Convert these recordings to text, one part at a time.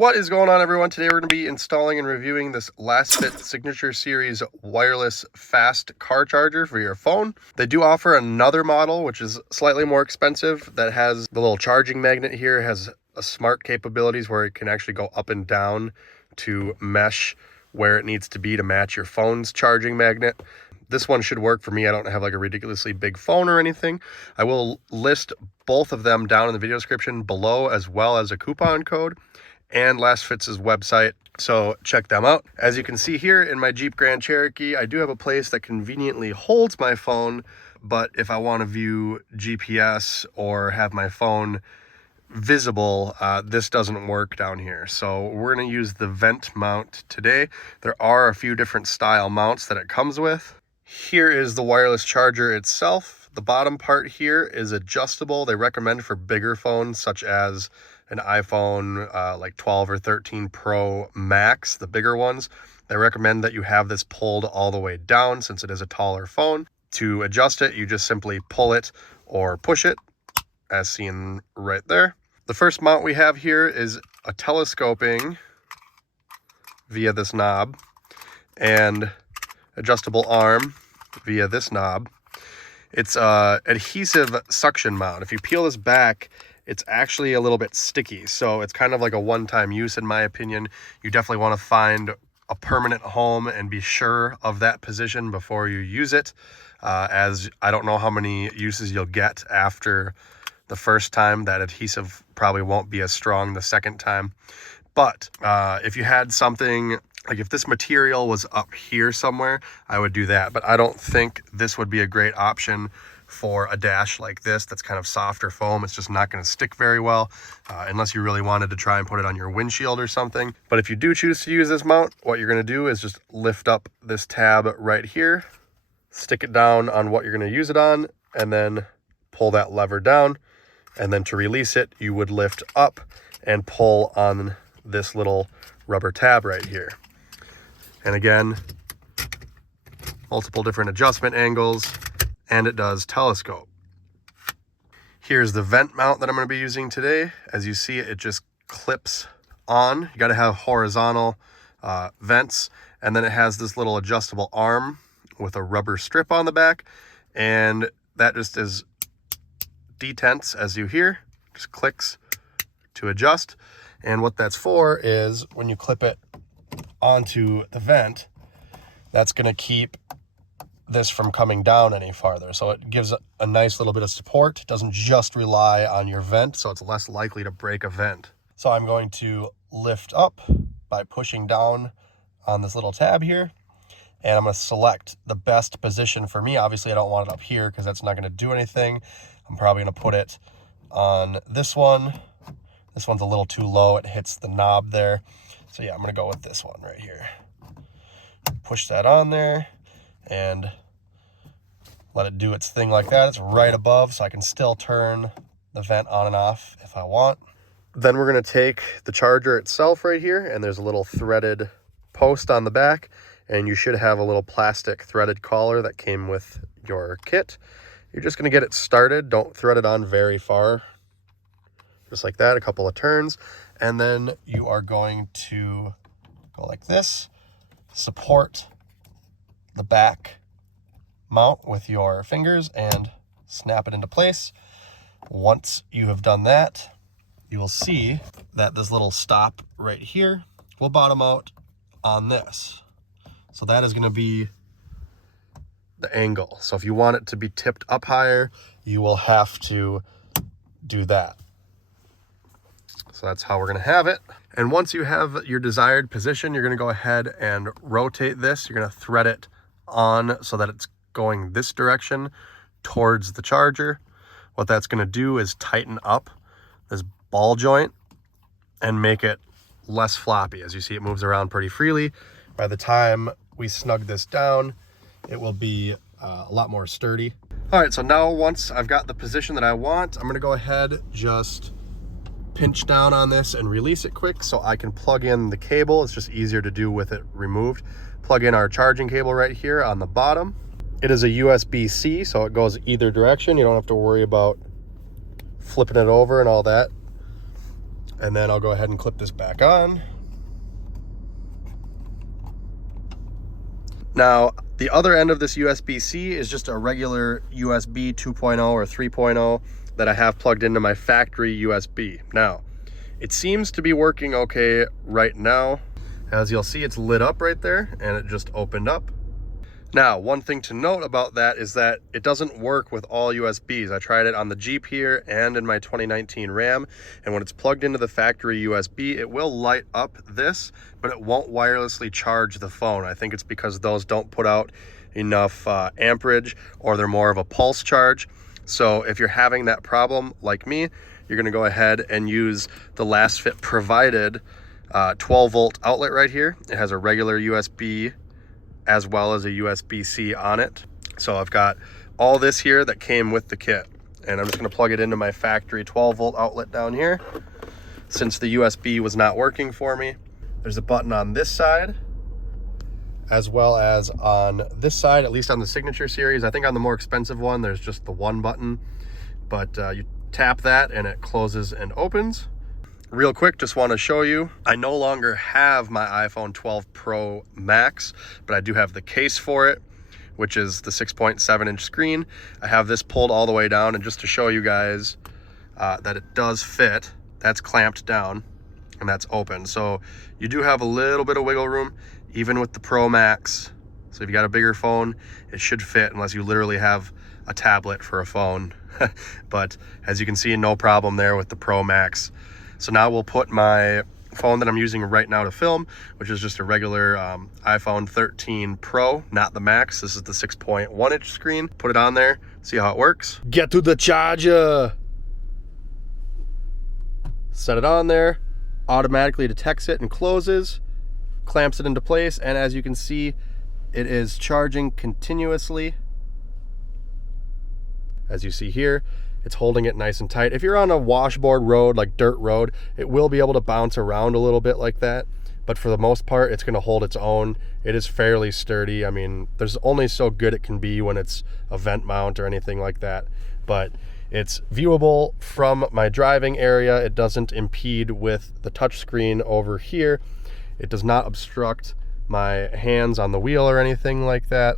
What is going on, everyone? Today we're going to be installing and reviewing this Lasfit Signature Series wireless fast car charger for your phone. They do offer another model, which is slightly more expensive, that has the little charging magnet here, has a smart capabilities where it can actually go up and down to mesh where it needs to be to match your phone's charging magnet. This one should work for me. I don't have like a ridiculously big phone or anything. I will list both of them down in the video description below, as well as a coupon code and Lasfit's website, so check them out. As you can see here in my Jeep Grand Cherokee, I do have a place that conveniently holds my phone, but if I want to view GPS or have my phone visible, this doesn't work down here. So we're going to use the vent mount today. There are a few different style mounts that it comes with. Here is the wireless charger itself. The bottom part here is adjustable. They recommend for bigger phones such as an iPhone like 12 or 13 Pro Max, the bigger ones. They recommend that you have this pulled all the way down since it is a taller phone. To adjust it, you just simply pull it or push it, as seen right there. The first mount we have here is a telescoping via this knob and adjustable arm via this knob. It's a adhesive suction mount. If you peel this back, it's actually a little bit sticky, so it's kind of like a one-time use in my opinion. You definitely want to find a permanent home and be sure of that position before you use it, as I don't know how many uses you'll get after the first time. That adhesive probably won't be as strong the second time. But if you had something like, if this material was up here somewhere, I would do that. But I don't think this would be a great option for a dash like this that's kind of softer foam. It's just not going to stick very well unless you really wanted to try and put it on your windshield or something. But if you do choose to use this mount, what you're going to do is just lift up this tab right here, stick it down on what you're going to use it on, and then pull that lever down. And then to release it, you would lift up and pull on this little rubber tab right here. And again, multiple different adjustment angles, and it does telescope. Here's the vent mount that I'm going to be using today. As you see, it just clips on. You got to have horizontal vents, and then it has this little adjustable arm with a rubber strip on the back, and that just is detents, as you hear, just clicks to adjust. And what that's for is when you clip it onto the vent, that's going to keep this from coming down any farther. So it gives a nice little bit of support. It doesn't just rely on your vent, so it's less likely to break a vent. So I'm going to lift up by pushing down on this little tab here, and I'm going to select the best position for me. Obviously I don't want it up here because that's not going to do anything. I'm probably going to put it on this one. This one's a little too low. It hits the knob there. So yeah, I'm going to go with this one right here. Push that on there and let it do its thing like that. It's right above, so I can still turn the vent on and off if I want. Then we're going to take the charger itself right here, and there's a little threaded post on the back, and you should have a little plastic threaded collar that came with your kit. You're just going to get it started. Don't thread it on very far. Just like that, a couple of turns, and then you are going to go like this, support the back mount with your fingers and snap it into place. Once you have done that, you will see that this little stop right here will bottom out on this. So that is going to be the angle. So if you want it to be tipped up higher, you will have to do that. So that's how we're going to have it. And once you have your desired position, you're going to go ahead and rotate this. You're going to thread it on so that it's going this direction towards the charger. What that's going to do is tighten up this ball joint and make it less floppy. As you see, it moves around pretty freely. By the time we snug this down, it will be a lot more sturdy. All right, so now once I've got the position that I want, I'm going to go ahead, just pinch down on this and release it quick so I can plug in the cable. It's just easier to do with it removed. Plug in our charging cable right here on the bottom. It is a USB-C, so it goes either direction. You don't have to worry about flipping it over and all that. And then I'll go ahead and clip this back on. Now, the other end of this USB-C is just a regular USB 2.0 or 3.0 that I have plugged into my factory USB. Now, it seems to be working okay right now. As you'll see, it's lit up right there and it just opened up. Now, one thing to note about that is that it doesn't work with all USBs. I tried it on the Jeep here and in my 2019 Ram, and when it's plugged into the factory USB, it will light up this, but it won't wirelessly charge the phone. I think it's because those don't put out enough amperage, or they're more of a pulse charge. So if you're having that problem like me, you're gonna go ahead and use the Lasfit provided 12 volt outlet right here. It has a regular USB as well as a USB-C on it. So I've got all this here that came with the kit, and I'm just gonna plug it into my factory 12 volt outlet down here. Since the USB was not working for me, there's a button on this side as well as on this side, at least on the Signature series. I think on the more expensive one, there's just the one button, but you tap that and it closes and opens. Real quick, just want to show you, I no longer have my iPhone 12 Pro Max, but I do have the case for it, which is the 6.7 inch screen. I have this pulled all the way down, and just to show you guys that it does fit, that's clamped down and that's open. So you do have a little bit of wiggle room, even with the Pro Max. So if you got a bigger phone, it should fit, unless you literally have a tablet for a phone. But as you can see, no problem there with the Pro Max. So now we'll put my phone that I'm using right now to film, which is just a regular iPhone 13 Pro, not the Max. This is the 6.1 inch screen. Put it on there, see how it works. Get to the charger. Set it on there, automatically detects it and closes, clamps it into place, and as you can see, it is charging continuously. As you see here, it's holding it nice and tight. If you're on a washboard road, like dirt road, it will be able to bounce around a little bit like that. But for the most part, it's gonna hold its own. It is fairly sturdy. I mean, there's only so good it can be when it's a vent mount or anything like that. But it's viewable from my driving area. It doesn't impede with the touch screen over here. It does not obstruct my hands on the wheel or anything like that.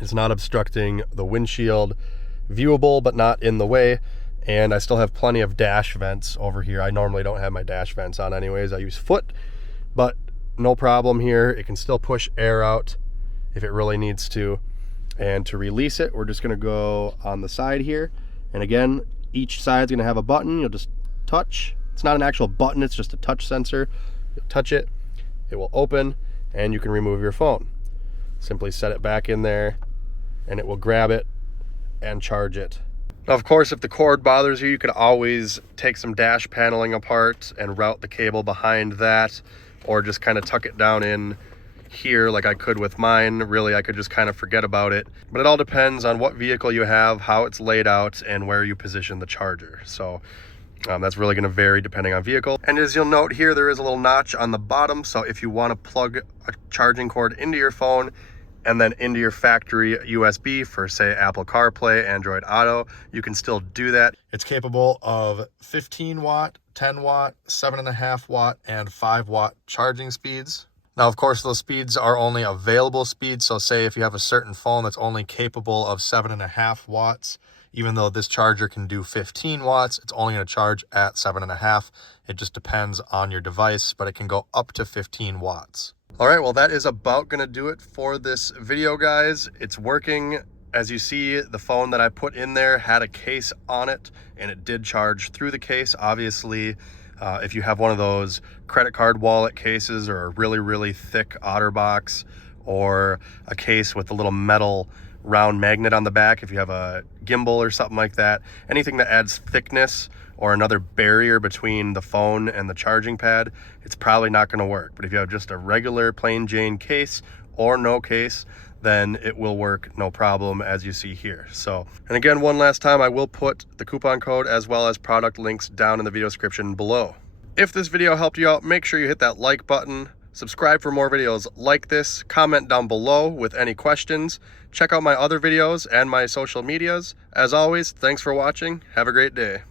It's not obstructing the windshield. Viewable, but not in the way. And I still have plenty of dash vents over here. I normally don't have my dash vents on anyways. I use foot, but no problem here. It can still push air out if it really needs to. And to release it, we're just gonna go on the side here. And again, each side's gonna have a button. You'll just touch. It's not an actual button, it's just a touch sensor. You'll touch it, it will open, and you can remove your phone. Simply set it back in there, and it will grab it and charge it. Now, of course, if the cord bothers you, you could always take some dash paneling apart and route the cable behind that, or just kind of tuck it down in here like I could with mine. Really, I could just kind of forget about it. But it all depends on what vehicle you have, how it's laid out, and where you position the charger. So that's really going to vary depending on vehicle. And as you'll note here, there is a little notch on the bottom. So if you want to plug a charging cord into your phone and then into your factory USB for, say, Apple CarPlay, Android Auto, you can still do that. It's capable of 15 watt, 10 watt, 7.5 watt, and 5 watt charging speeds. Now, of course, those speeds are only available speeds. So say if you have a certain phone that's only capable of 7.5 watts, even though this charger can do 15 watts, it's only going to charge at 7.5. It just depends on your device, but it can go up to 15 watts. All right, well, that is about gonna do it for this video, guys. It's working. As you see, the phone that I put in there had a case on it, and it did charge through the case. Obviously, if you have one of those credit card wallet cases, or a really, really thick OtterBox, or a case with a little metal round magnet on the back, if you have a gimbal or something like that, anything that adds thickness or another barrier between the phone and the charging pad, it's probably not going to work. But if you have just a regular plain Jane case or no case, then it will work no problem, as you see here. So, and again, one last time, I will put the coupon code as well as product links down in the video description below. If this video helped you out, make sure you hit that like button, subscribe for more videos like this, comment down below with any questions, check out my other videos and my social medias. As always, thanks for watching. Have a great day.